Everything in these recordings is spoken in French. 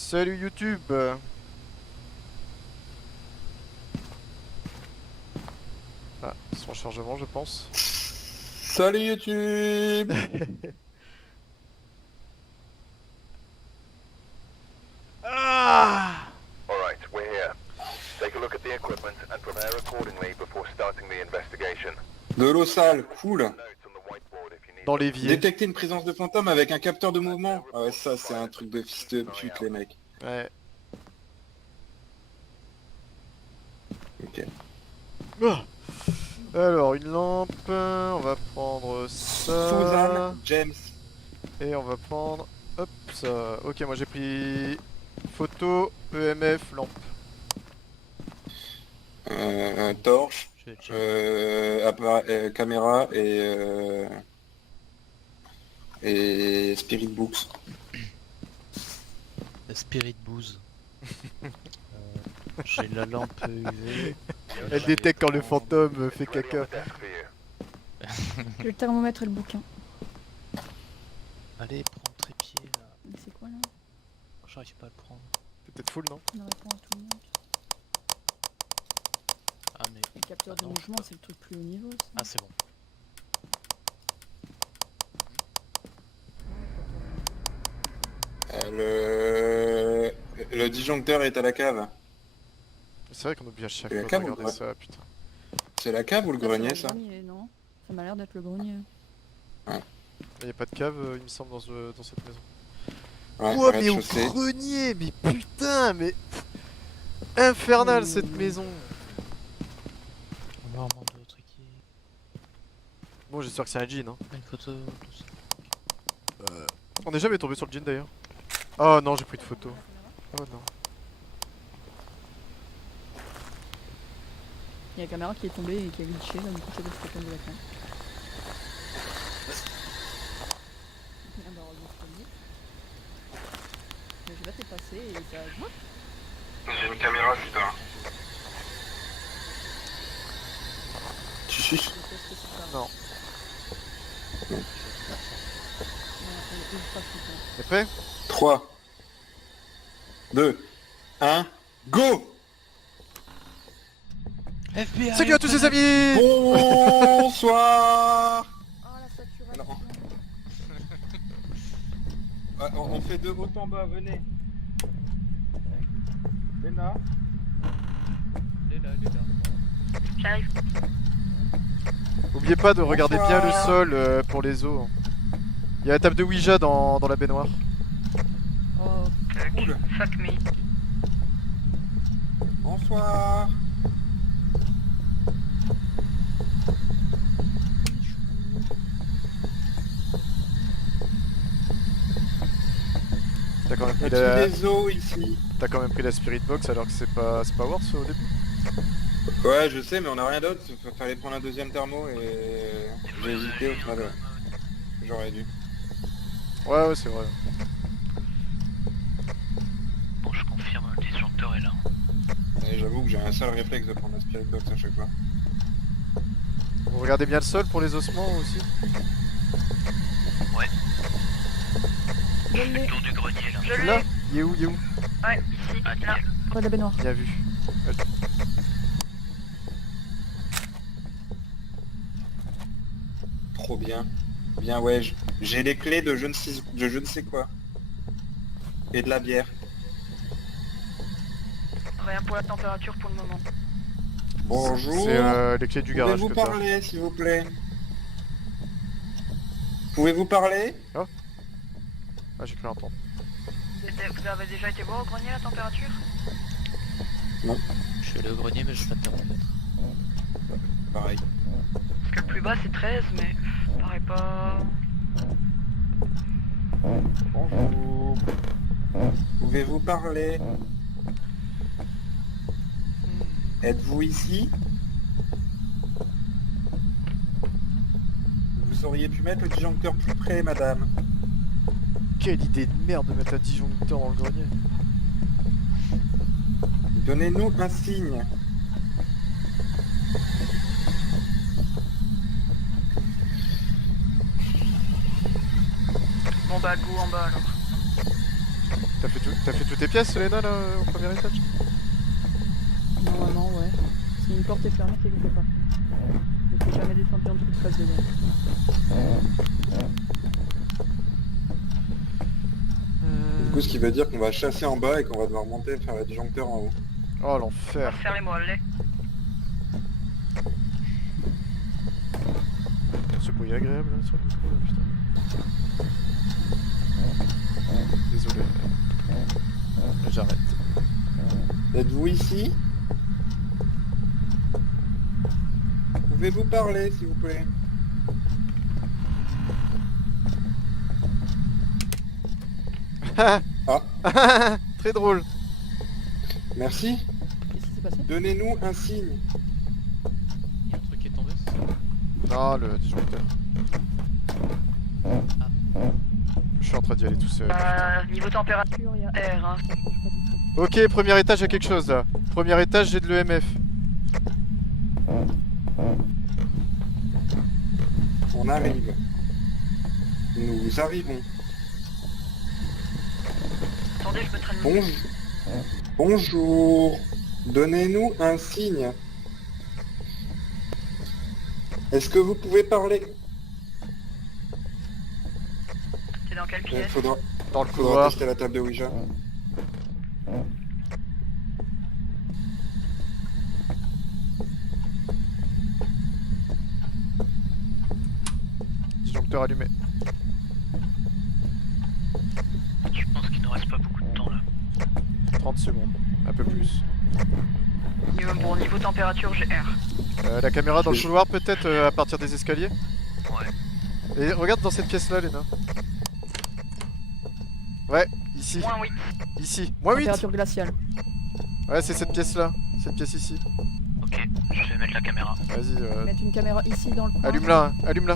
Salut YouTube. Ah, ils sont en chargement je pense. Salut YouTube. Ah Alright, we're here. Take a look at the equipment and prepare accordingly before starting the investigation. De l'eau sale, cool. Notes on the whiteboard if you need Dans them. l'évier. Détecter une présence de fantôme avec un capteur de mouvement. Ah ouais, ça c'est un truc de fils de pute les mecs. Ouais. Ok. Ah. Alors une lampe, on va prendre ça. Susan James. Et on va prendre... Hop ça. Ok, moi j'ai pris... Photo, EMF, lampe. Torche. J'ai Caméra et Spirit Books. la Spirit Booze. J'ai la lampe UV. Elle détecte quand le fantôme fait Ready on caca. the desk for you. J'ai le thermomètre et le bouquin. Allez, prends le trépied là. Mais c'est quoi là? J'arrive pas à le prendre. C'est peut-être full non? On répond à tout le monde. Ah mais... Le capteur Ah de non, je mouvement, peux pas. c'est le truc plus haut niveau. Ça. Ah c'est bon. Le disjoncteur est à la cave. C'est vrai qu'on oublie à chaque Et la fois de cave, regarder ouais. ça, putain. C'est la cave ou le Ça, grenier c'est ça? le grenier, non? Ça m'a l'air d'être le grenier. Il y a pas de cave, il me semble, dans cette maison. Ouais, Ouah, mais au rez-de-chaussée. grenier, mais putain, mais... Infernal Mmh. cette maison. On va en prendre d'autres qui... Bon, j'espère que c'est un jean, hein. Une photo, tout ça. On n'est jamais tombé sur le jean d'ailleurs. Oh non, j'ai pris de photos. Oh non. Il y a la caméra qui est tombée et qui a glitché, là, du coup, c'est le photon de la cam. Ah bah, heureusement, c'est pas lui. Mais je vais te passer et ça... J'ai une caméra putain. Chichi. Je teste ça. Non. Ouais, on est ultra flippant. T'es prêt? 3, 2, 1, go! FBI. Salut à tous les amis. Bonsoir! Oh la saturation. Non. Ouais, on fait de haut en bas, venez. Léna. J'arrive. Oubliez pas de regarder bien le Bonsoir. sol pour les os. Il y a la table de Ouija dans la baignoire. Oh, Cool. fuck me. Bonsoir. T'as quand même pris As-tu la... des os ici? T'as quand même pris la Spirit Box alors que c'est pas Wars au début. Ouais, je sais, mais on a rien d'autre. Il fallait prendre un deuxième thermo et j'ai hésité au final. J'aurais dû. Ouais, c'est vrai. Bon, je confirme, le disjoncteur est là. Et j'avoue que j'ai un sale réflexe de prendre la Spirit Box à chaque fois. Vous regardez bien le sol pour les ossements aussi. Je l'ai. Tour du grenier là. Tu l'as? Il est où? Ouais, ici, Ah, là. nickel. Près de la baignoire. Bien vu. Trop bien. Bien ouais, j'ai les clés de je ne sais quoi. Et de la bière. Rien pour la température pour le moment. Bonjour. C'est les clés du garage Pouvez-vous que t'as. parler s'il vous plaît? Pouvez-vous parler? Ah, j'ai cru entendre. Vous avez déjà été voir au grenier la température? Je suis allé au grenier mais je vais pas de thermomètre. Pareil. Parce que le plus bas c'est 13, mais pareil pas... Bonjour. Pouvez-vous parler? Êtes-vous ici? Vous auriez pu mettre le disjoncteur plus près, madame. Quelle idée de merde de mettre un disjoncteur dans le grenier. Donnez-nous un signe. Bon bah go en bas alors. T'as fait toutes tes pièces, Léna, là, au premier étage? Normalement, ouais. Si une porte est fermée, c'est que c'est pas. Je suis jamais descendu en dessous de phase de gaz. Du coup, ce qui veut dire qu'on va chasser en bas et qu'on va devoir monter faire la disjoncteur en haut. Oh l'enfer. Fermez-moi, allez. Ce bruit agréable là, sur le micro, là, putain. Désolé. J'arrête. Êtes-vous ici? Pouvez-vous parler, s'il vous plaît? Ah. Très drôle. Merci. Qu'est-ce qui s'est passé? Donnez-nous un signe. Il y a un truc qui est tombé, c'est ça? Non, le disjoncteur. Je suis en train d'y aller tout seul. Niveau température, Il y a R. Hein. ça change pas du tout. Ok, premier étage, il y a quelque chose là. Premier étage, j'ai de l'EMF. On arrive. Nous arrivons. Attendez, je me traîne. Bonjour. Bonjour. Donnez-nous un signe. Est-ce que vous pouvez parler? T'es dans quelle Il pièce? faudra Dans le couloir. tester la table de Ouija. Disjoncteur allumé. Je pense qu'il ne reste pas beaucoup de temps là. 30 secondes. Un peu plus. Bon, niveau température, j'ai R. La caméra dans le couloir peut-être à partir des escaliers. Ouais. Et regarde dans cette pièce là, Léna. Ouais, ici. Moins 8. Ici. Moins 8. Température glaciale. Ouais, c'est cette pièce là. Cette pièce ici. Ok, je vais mettre la caméra. Vas-y, Mettre une caméra ici dans le coin. allume-la, hein, allume-la.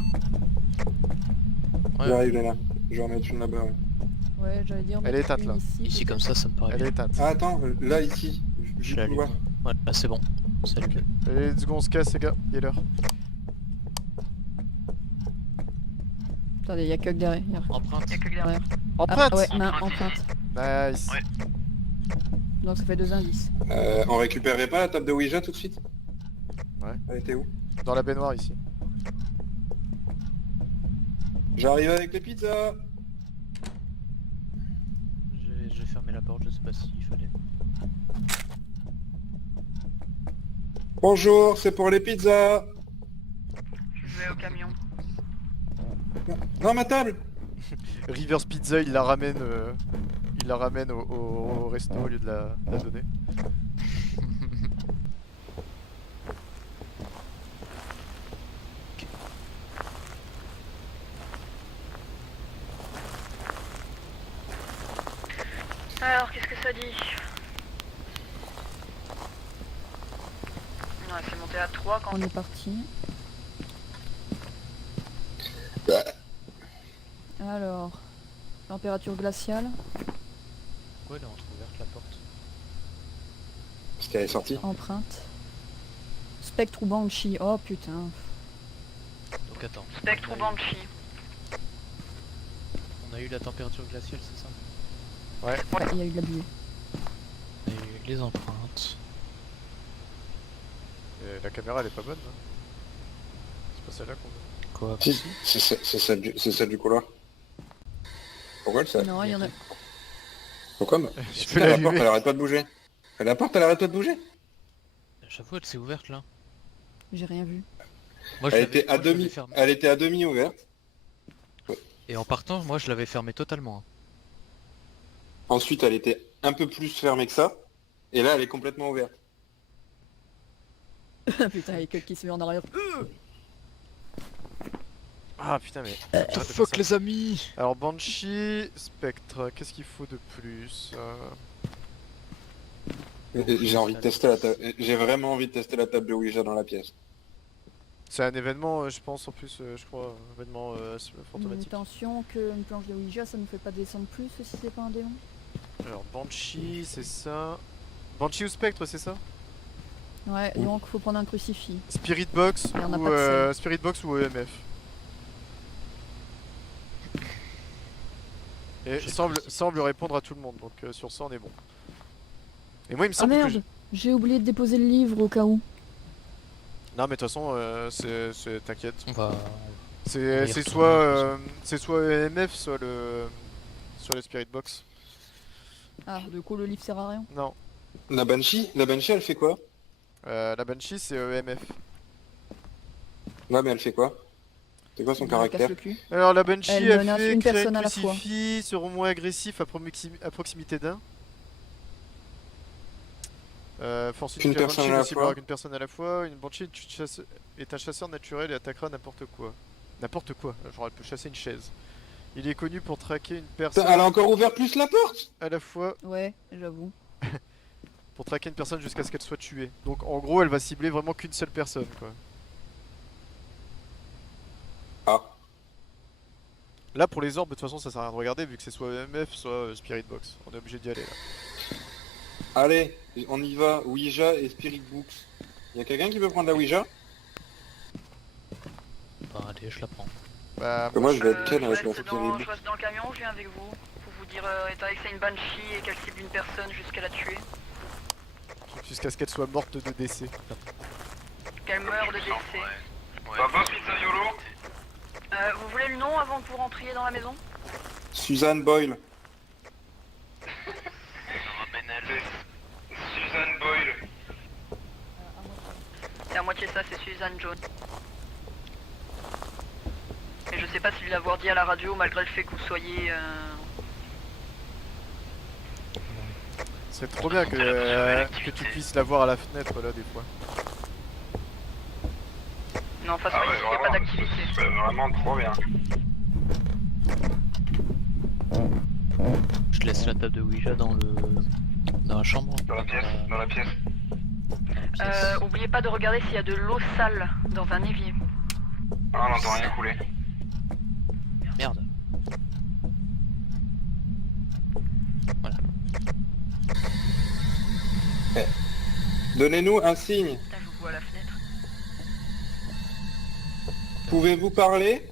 Ouais, J'arrive là. Je vais en mettre une là-bas. Ouais. Ouais, j'allais dire. Elle est mettre éteinte, une là. ici comme ça me paraît Elle est bien. éteinte. Ah attends, là ici. Je Du l'allume. couloir. Ouais, là c'est bon. Salut. Allez, let's go, on se casse les gars. Il est l'heure. Attendez, il y a que derrière. Empreinte. Y'a que derrière. Empreinte. Ah, ouais, main, Empreinte. empreinte. Nice. Ouais. Donc ça fait 2 indices. On récupérait pas la table de Ouija tout de suite? Ouais. Elle était où? Dans la baignoire ici. J'arrive avec les pizzas. Je vais fermer la porte, je sais pas s'il fallait. Bonjour, c'est pour les pizzas. Je vais au camion. Non, ma table. Rivers Pizza, il la ramène au resto au lieu de la donner. Alors, qu'est-ce que ça dit? Non, c'est monté à 3 quand On est parti. Alors, température glaciale, Pourquoi elle est entrouverte la porte? Parce qu'elle est sortie. empreinte. Spectre ou Banshee, oh putain. Donc attends. Spectre ou Banshee. On a eu la température glaciale, c'est ça? Ouais, il y a eu de la buée. On a eu les empreintes. Et la caméra elle est pas bonne. Hein. C'est pas celle-là qu'on veut. Quoi? Si, c'est celle du couloir. Pourquoi ça? Non, il y en a. Pourquoi Je peux la porte l'allumer. elle arrête pas de bouger. La porte elle arrête pas de bouger. J'avoue, elle s'est ouverte là. J'ai rien vu. Moi, Elle l'avais- était à moi, je l'avais demi. fermée. Elle était à demi ouverte. Et en partant, moi je l'avais fermée totalement. Hein. Ensuite elle était un peu plus fermée que ça. Et là elle est complètement ouverte. Putain, il y a que qui se met en arrière. Ah putain mais. The arrête de faire fuck ça. les amis! Alors Banshee, Spectre, qu'est-ce qu'il faut de plus J'ai envie de tester la table. J'ai vraiment envie de tester la table de Ouija dans la pièce. C'est un événement, je pense en plus, je crois, un événement fantomatique. Attention qu'une planche de Ouija, ça nous fait pas descendre plus si c'est pas un démon. Alors Banshee, c'est ça. Banshee ou Spectre, c'est ça? Ouais, donc faut prendre un crucifix. Spirit Box Il y en a ou pas de seul. Spirit Box ou EMF. Et J'ai semble répondre à tout le monde, donc sur ça on est bon. Et moi il me Ah semble que... merde, j'ai oublié de déposer le livre au cas où. Non mais de toute façon, t'inquiète. On va... C'est y c'est retourner, soit, c'est soit EMF, soit le Spirit Box. Ah, du coup le livre sert à rien. Non, La Banshee elle fait quoi? la Banshee c'est EMF. Ouais, mais elle fait quoi? C'est quoi son Il me casse caractère? le cul. Alors la Banshee Elle elle menace fait une créer personne à la fois. crucifix, seront moins agressifs à proximité d'un. Force Qu'une unique, la personne Banshee à la ne ciblera fois. qu'une personne à la fois. Une Banshee est un chasseur naturel et attaquera n'importe quoi. N'importe quoi, genre elle peut chasser une chaise. Il est connu pour traquer une Putain, personne elle a encore ouvert plus la porte! à la fois, Ouais, j'avoue. pour traquer une personne jusqu'à ce qu'elle soit tuée. Donc en gros elle va cibler vraiment qu'une seule personne quoi. Ah. Là pour les orbes de toute façon ça sert à rien de regarder vu que c'est soit EMF soit Spirit Box. On est obligé d'y aller là. Allez, on y va. Ouija et Spirit Books. Y'a quelqu'un qui veut prendre la Ouija? Bah allez, je la prends. Bah Moi je vais être quel je, avec la reste Spirit dans, Books? je reste dans le camion, je viens avec vous. Pour vous dire, étant donné que c'est une Banshee et qu'elle cible une personne jusqu'à la tuer. jusqu'à ce qu'elle soit morte de décès. Qu'elle meure de décès. Papa, pizza YOLO? Vous voulez le nom avant que vous rentriez dans la maison? Suzanne Boyle. Suzanne Boyle. C'est à moitié ça, c'est Suzanne Jones. Et je sais pas si l'avoir dit à la radio malgré le fait que vous soyez... C'est trop bien que tu puisses la voir à la fenêtre là des fois. Non, face Ah ici, ouais, il n'y a pas d'activité. ce serait vraiment trop bien. Je laisse la table de Ouija dans la chambre. Dans la pièce, dans la pièce. Oubliez pas de regarder s'il y a de l'eau sale dans un évier. Ah, on n'entend rien couler. Merde. Voilà. Donnez-nous un signe. Putain, je vous vois à la fenêtre. Pouvez-vous parler?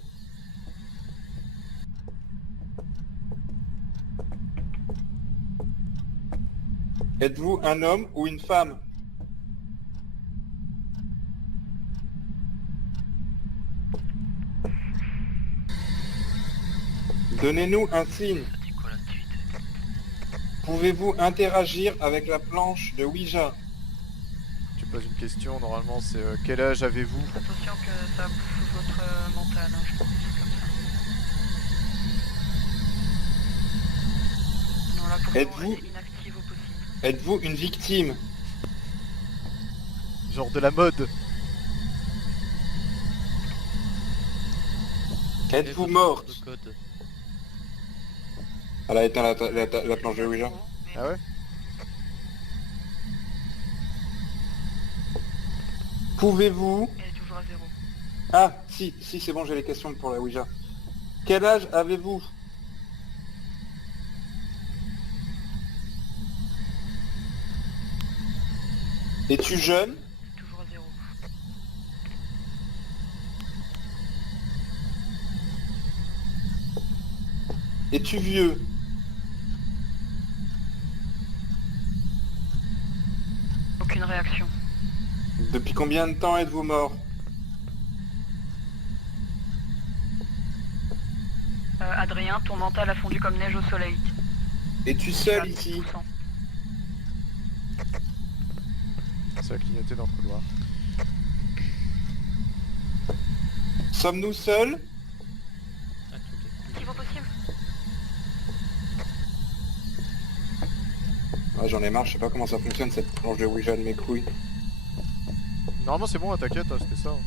Êtes-vous un homme ou une femme? Donnez-nous un signe. C'est quoi l'activité? Pouvez-vous interagir avec la planche de Ouija? Tu poses une question, normalement c'est quel âge avez-vous? Attention que ça bouffe votre mental, hein, je pense, des trucs comme ça. Non, là pour le moment, Êtes-vous- elle est inactive au possible. Êtes-vous une victime? Genre de la mode. Êtes-vous Et morte? votre code. Elle a éteint la planche de Ouija. Ah ouais? Pouvez-vous... Elle est toujours à 0. Ah, si, c'est bon, j'ai les questions pour la Ouija. Quel âge avez-vous? Es-tu jeune? Toujours à 0. Es-tu vieux? Aucune réaction. Depuis combien de temps êtes-vous mort? Adrien, ton mental a fondu comme neige au soleil. Es-tu seul ici? 10%. Ça a clignoté dans le couloir. Sommes-nous seuls? Attendez. Si vaut possible. Ah, j'en ai marre, je sais pas comment ça fonctionne cette planche de Ouija de mes couilles. Normalement c'est bon, hein, t'inquiète, hein, c'était ça. Hein.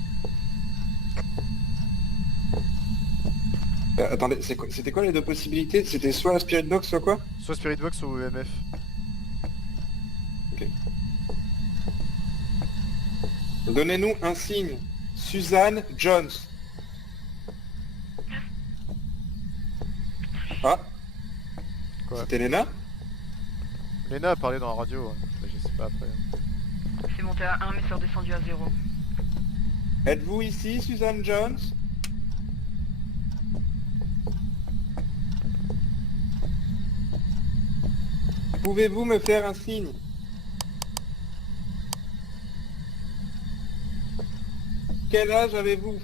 Attendez, c'était quoi les deux possibilités? C'était soit la Spirit Box, soit quoi? Soit Spirit Box ou EMF. Donnez-nous un signe. Suzanne Jones. Ah, Quoi? c'était Lena? Lena a parlé dans la radio, hein. Mais je sais pas après. C'est monté à 1 mais c'est redescendu à 0. Êtes-vous ici, Suzanne Jones? Pouvez-vous me faire un signe? Quel âge avez-vous?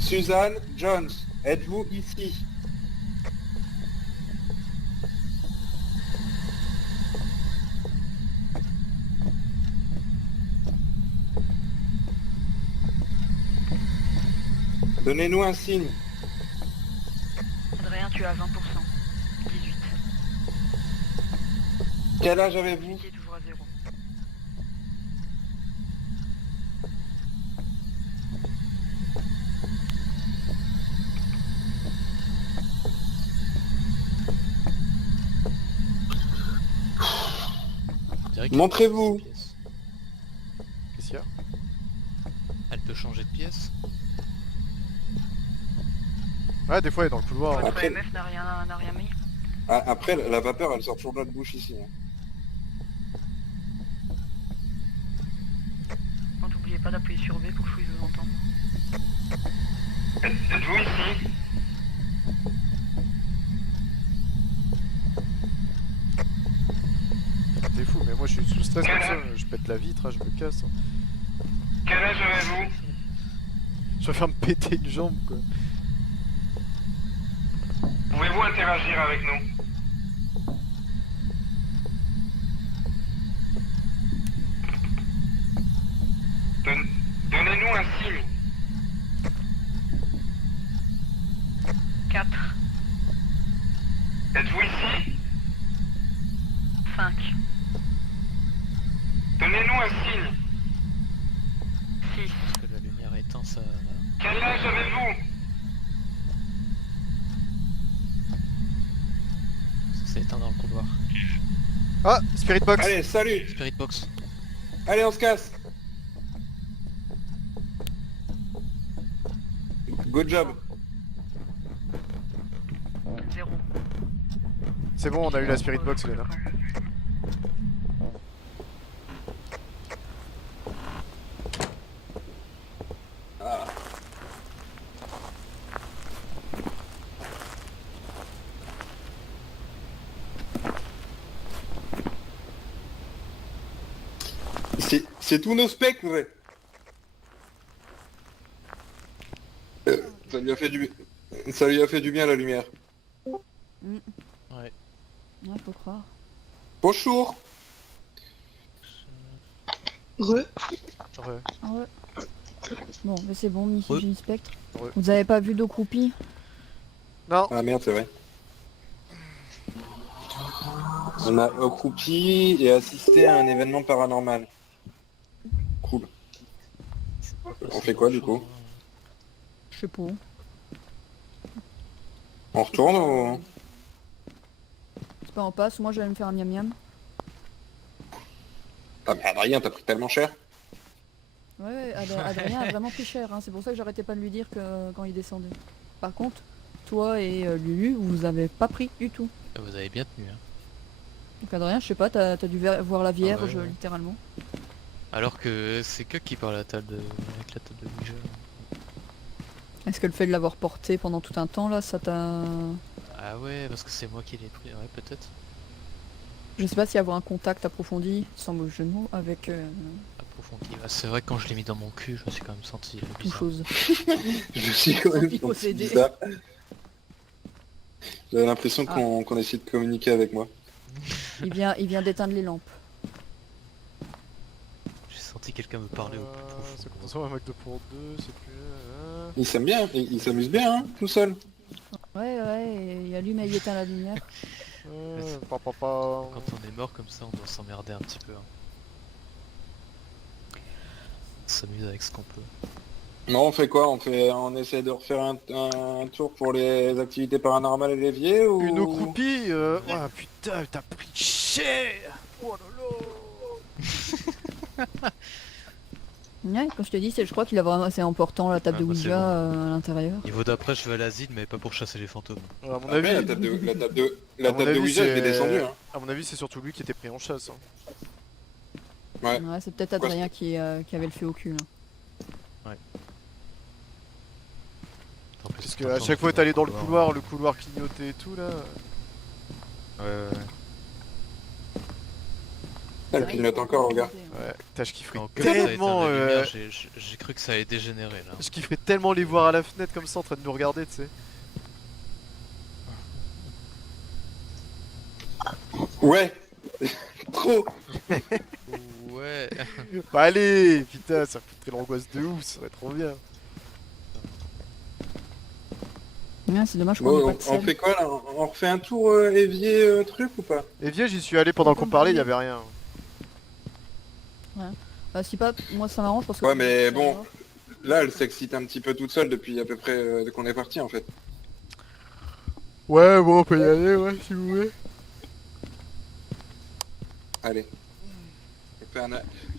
Suzanne Jones, êtes-vous ici? Donnez-nous un signe. Adrien, tu as 20%. 18. Quel âge avez-vous? Activité toujours à 0. On dirait qu'elle Montrez-vous. peut changer de pièce. Qu'est-ce qu'il y a? Elle peut changer de pièce. Ouais, des fois elle est dans le couloir. Votre Après- EMF n'a rien mis. Ah, après, la vapeur, elle sort toujours de notre bouche ici. Hein. Quand n'oubliez pas d'appuyer sur B pour que je vous entende. Êtes-vous ici? T'es fou, mais moi je suis sous stress comme ça, je pète la vitre, hein, je me casse. Hein. Quel âge avez-vous? Je vais faire me péter une jambe quoi. Pouvez-vous interagir avec nous? Donnez-nous un signe. 4, Êtes-vous ici? 5, Donnez-nous un signe. 6, Parce que la lumière éteint, ça... Quel âge avez-vous? ça éteint dans le couloir. Ah, Spirit Box. Allez, salut. Spirit Box. Allez, on se casse. Good job. 0. C'est bon, on a eu la Spirit Box, Elena. C'est tous nos spectres. Ça lui a fait du bien la lumière. Mm. Ouais. Ouais, faut croire. Bonjour. Ouais. Ah ouais. Bon, mais c'est bon, Mickey Ouais. Jimmy Spectre. Ouais. Vous avez pas vu d'eau croupie? Non, Ah merde, c'est vrai. On a accroupi et assisté à un événement paranormal. Cool. On fait quoi, du coup? Je sais pas. On retourne ou... C'est pas en passe, moi j'allais me faire un miam miam. Ah mais Adrien, t'as pris tellement cher. Ouais, Adrien a vraiment pris cher, hein. C'est pour ça que j'arrêtais pas de lui dire que quand il descendait. Par contre, toi et Lulu, vous avez pas pris du tout. Vous avez bien tenu, hein. Donc Adrien, je sais pas, t'as dû voir la Vierge, ouais. littéralement. Alors que c'est que qui parle à la table de... avec la table de Ouija. Est-ce que le fait de l'avoir porté pendant tout un temps, là, ça t'a... Ah ouais, parce que c'est moi qui l'ai pris, ouais peut-être. Je sais pas s'il y a avoir un contact approfondi, sans mauvais jeu de mots, avec Approfondi. Ah, c'est vrai que quand je l'ai mis dans mon cul, je me suis quand même senti tout bizarre. chose. Je suis quand même Senti possédé. bizarre. J'avais l'impression qu'on essayait de communiquer avec moi. Il vient d'éteindre les lampes. J'ai senti quelqu'un me parler au plus profond. c'est comme ça, un Mac 2 pour 2, c'est plus... Il s'aime bien, il s'amuse bien, hein, tout seul. Ouais, et il allume et il éteint la lumière. Papa. Quand on est mort comme ça, on doit s'emmerder un petit peu. Hein. On s'amuse avec ce qu'on peut. Non, on fait quoi? On essaie de refaire un tour pour les activités paranormales et l'évier ou... Une eau croupie Oh putain, t'as pris cher. Oh là là. Ouais, comme je te dis, je crois qu'il a vraiment assez important la table Ah, de bah, c'est Ouija bon. à l'intérieur. Niveau d'après, je vais à l'asile, mais pas pour chasser les fantômes. À mon Après, avis, la table de à mon avis, Ouija, je l'ai c'est- descendue. Hein. à mon avis, c'est surtout lui qui était pris en chasse. Hein. Ouais. Ouais, c'est peut-être Adrien qui avait le fait au cul. Là. Parce que à chaque fois t'allais dans le couloir clignotait et tout là. Ouais. Elle clignote encore, regarde. Ouais, putain, je kifferais Quand ça a été tellement. la lumière, j'ai cru que ça allait dégénérer là. Je kifferais tellement les voir à la fenêtre comme ça en train de nous regarder, tu sais. Ouais. Trop. Ouais. Bah allez, putain, ça foutrait l'angoisse de ouf, ça serait trop bien. Ouais, c'est dommage qu'on Bon, ait pas on, de on sel. fait quoi là? On refait un tour évier truc ou pas? Et viens, j'y suis allé pendant qu'on parlait, y avait rien. Bah si pas, moi ça m'arrange parce que... Ouais, mais bon, là elle s'excite un petit peu toute seule depuis à peu près qu'on est parti en fait. Ouais, bon, on peut y aller, ouais, si vous voulez. Allez.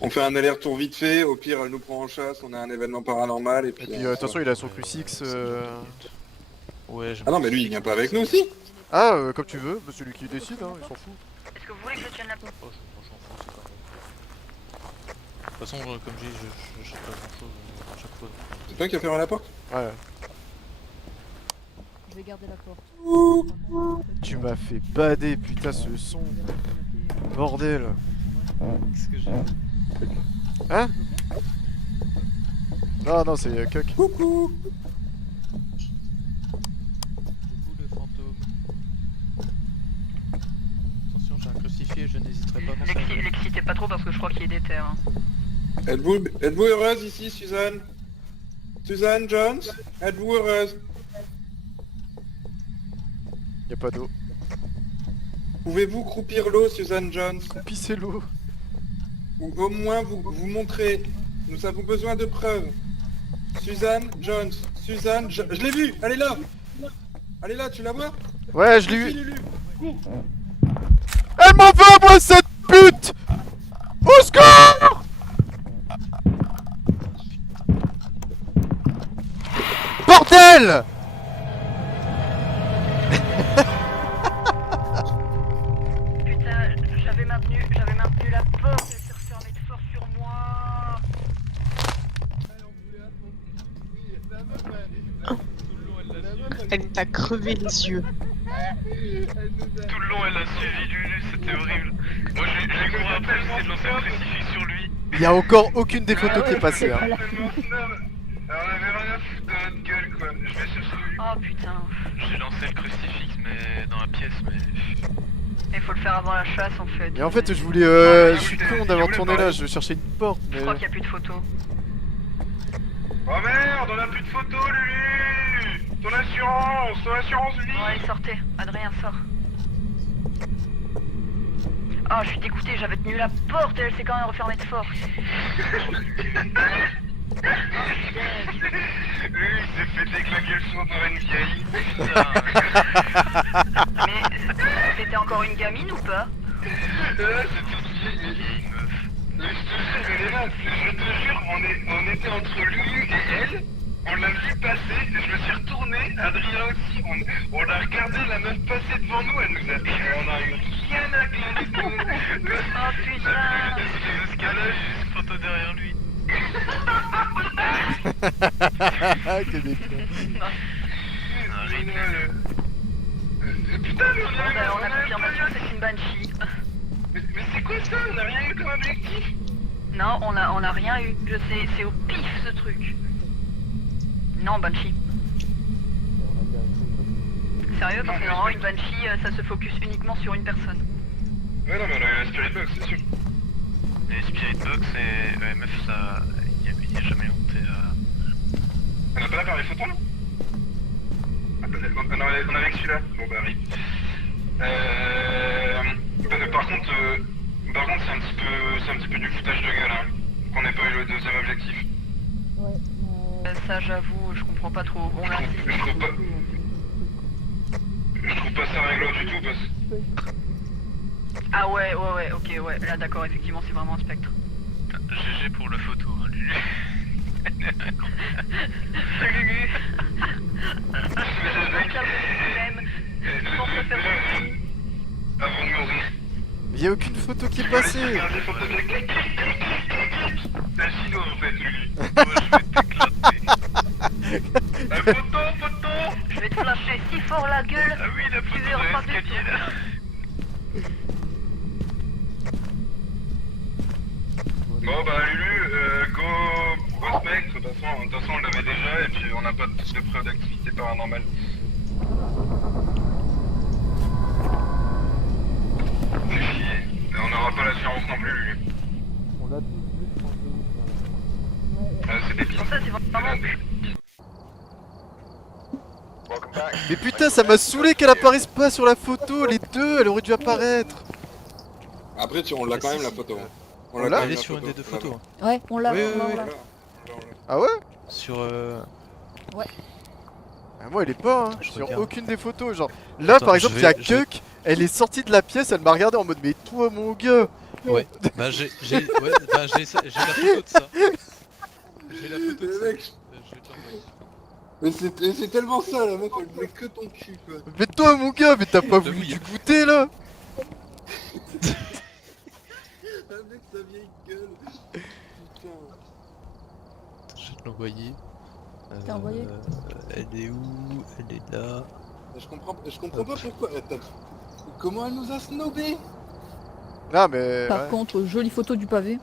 On fait un aller-retour vite fait, au pire elle nous prend en chasse, on a un événement paranormal et puis... Et puis, de toute façon, il a son Q6. Ouais, je Ah non mais lui il vient pas avec nous aussi. Ah, comme tu veux, bah, celui qui décide, hein, il s'en fout. Est-ce que vous voulez que je tienne la pompe? Oh, je m'en fous, c'est pas grave. De toute façon, comme je dis, je sais pas grand chose à chaque fois. C'est toi qui as fermé la porte? Ouais. Je vais garder la porte. Tu m'as fait bader, putain, ce son. Bordel. Qu'est-ce que j'ai fait? Hein? Non, c'est Cuck. Coucou. Coucou le fantôme. Attention, j'ai un crucifix, je n'hésiterai pas à m'en servir. L'excitez pas trop parce que je crois qu'il est déter. Hein. Êtes-vous heureuse ici, Suzanne? Suzanne Jones? Êtes-vous heureuse? Y'a pas d'eau. Pouvez-vous croupir l'eau, Suzanne Jones? Pisser l'eau. Ou au moins vous montrer. Nous avons besoin de preuves. Suzanne Jones. Suzanne... Je l'ai vue. Elle est là. Elle est là, tu la vois? Ouais, je l'ai Lucie, eu. Lulu. Elle m'en veut, moi, cette pute! Au secours! Bordel! Putain, j'avais maintenu la porte, elle s'est refermée de force sur moi. Elle t'a crevé les yeux. Tout le long, elle a suivi Lulu, c'était horrible. Moi, j'ai couru après, j'essaie de lancer un crucifix sur lui. Il y a encore aucune des photos qui est passée, hein. Tellement snob. Alors, on avait rien à foutre de notre gueule, quoi. Je vais chercher Lulu. Oh putain. J'ai lancé le crucifix, mais dans la pièce, mais... Il faut le faire avant la chasse en fait. Et en fait, je voulais. Je suis con d'avoir tourné là, je cherchais une porte, Je mais. crois qu'il n'y a plus de photos. Oh merde, on a plus de photos, Lulu. Ton assurance vie. Bon allez, sortez. Adrien, sort. Oh, je suis dégoûté, j'avais tenu la porte et elle s'est quand même refermée de force. Lui, il s'est fait déclaquer le son par une vieille. Mais c'était encore une gamine ou pas? Là, c'est une vieille meuf. Mais je te jure, elle est là. Je te jure, on était entre Lulu et elle. On l'a vu passer, et je me suis retourné, Adrien aussi, on a regardé la meuf passer devant nous, elle nous a dit, on a eu rien à glaner pour nous. Oh putain. De ce cas-là, j'ai juste une photo derrière lui. Quel déclin. Génial. Putain, mais Bon, bah, on a confirmation, c'est une banshee. Mais c'est quoi ça? On a rien eu comme objectif? Non, on a rien eu. Je sais, c'est au pif ce truc. Non, banshee. Sérieux, parce que normalement une banshee, ça se focus uniquement sur une personne. Ouais, non, mais on a eu la Spirit Box, c'est sûr. Les Spirit Box et EMF, ça. Il n'y a jamais monté à. On a pas l'appareil photo là? On avait que celui-là. Bon bah oui. Par contre, c'est un petit peu du foutage de gueule, hein. Qu'on n'ait pas eu le deuxième objectif. Ça, j'avoue, je comprends pas trop. On a Je trouve pas ça réglo du tout parce... Ah ouais, ok, ouais. Là, d'accord, effectivement, c'est vraiment un spectre. GG pour la photo, hein, Lulu. Lulu. Avant de mourir. Il y a aucune photo qui est passée. Regarde les photos de clic. T'es un chinois en fait, Lulu. Moi, je vais t'éclater. Photo. flasher si fort la gueule. Ah oui, la Tu photo verras de pas du l'escalier tout. là. Bon bah Lulu, go spectre, de toute façon on l'avait déjà et puis on n'a pas de preuve d'activité paranormale. C'est chier. Et on n'aura pas l'assurance non plus Lulu. On l'a tous vu, je pense. Ah, c'est débile. Pour ça, c'est vraiment... Welcome back. Mais putain, ça m'a saoulé qu'elle apparaisse pas sur la photo, les deux, elle aurait dû apparaître. Après, on l'a quand même la photo. On l'a quand Elle même est la sur une photo. des deux photos. Ouais, on l'a, Oui, on l'a, oui, on l'a. Ah ouais? Sur Ah, moi elle est pas, hein. Je Sur regarde. aucune des photos, genre. Là Attends, par exemple, je il y a vais- je vais- Kuk, elle est sortie de la pièce, elle m'a regardé en mode mais toi mon gars. Ouais. Bah j'ai la photo de ça. J'ai la photo de ça. Mec, Je vais te l'envoyer. mais c'est tellement ça, la meuf, elle voulait que ton cul, quoi. Mais toi mon gars, mais t'as pas voulu oui. du goûter là. Avec sa vieille gueule. Putain. Je vais te l'envoyer. T'as envoyé Elle est où? Elle est là. Je comprends pas pourquoi. Attends. Comment elle nous a snobé? Ah mais. Par ouais. contre, jolie photo du pavé.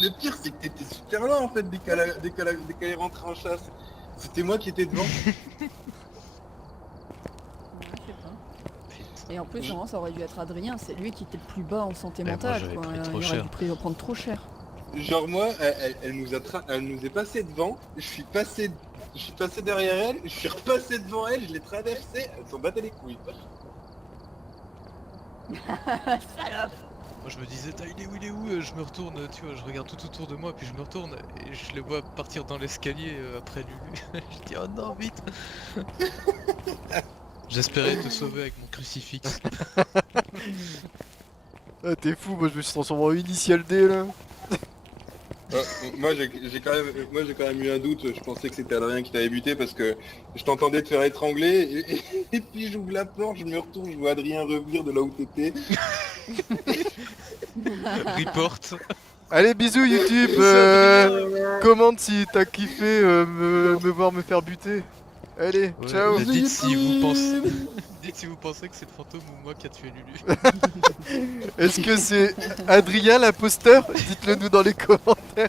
Le pire, c'est que t'étais super loin en fait dès qu'elle est rentrée en chasse. C'était moi qui étais devant. Et en plus, vraiment, ça aurait dû être Adrien, c'est lui qui était le plus bas en santé Eh, moi, mentale. j'avais Quoi. pris Il trop aurait cher. dû prendre trop cher. Genre moi, elle nous est passée devant, je suis passé derrière elle, je suis repassé devant elle, je l'ai traversée, elle s'en battait les couilles. Moi je me disais, il est où? Je me retourne, tu vois, je regarde tout autour de moi, puis je me retourne et je le vois partir dans l'escalier après lui. Je dis, oh non, vite! J'espérais te sauver avec mon crucifix. Ah t'es fou, moi je me suis transformé en initial D là. Moi j'ai quand même eu un doute, je pensais que c'était Adrien qui t'avait buté parce que je t'entendais te faire étrangler et puis j'ouvre la porte, je me retourne, je vois Adrien revenir de là où t'étais. Report. Allez bisous YouTube, commente si t'as kiffé me voir me faire buter. Allez, Ouais, ciao. bah, dites si vous pensez que c'est le fantôme ou moi qui a tué Lulu. Est-ce que c'est Adrien l'imposteur? Dites-le nous dans les commentaires.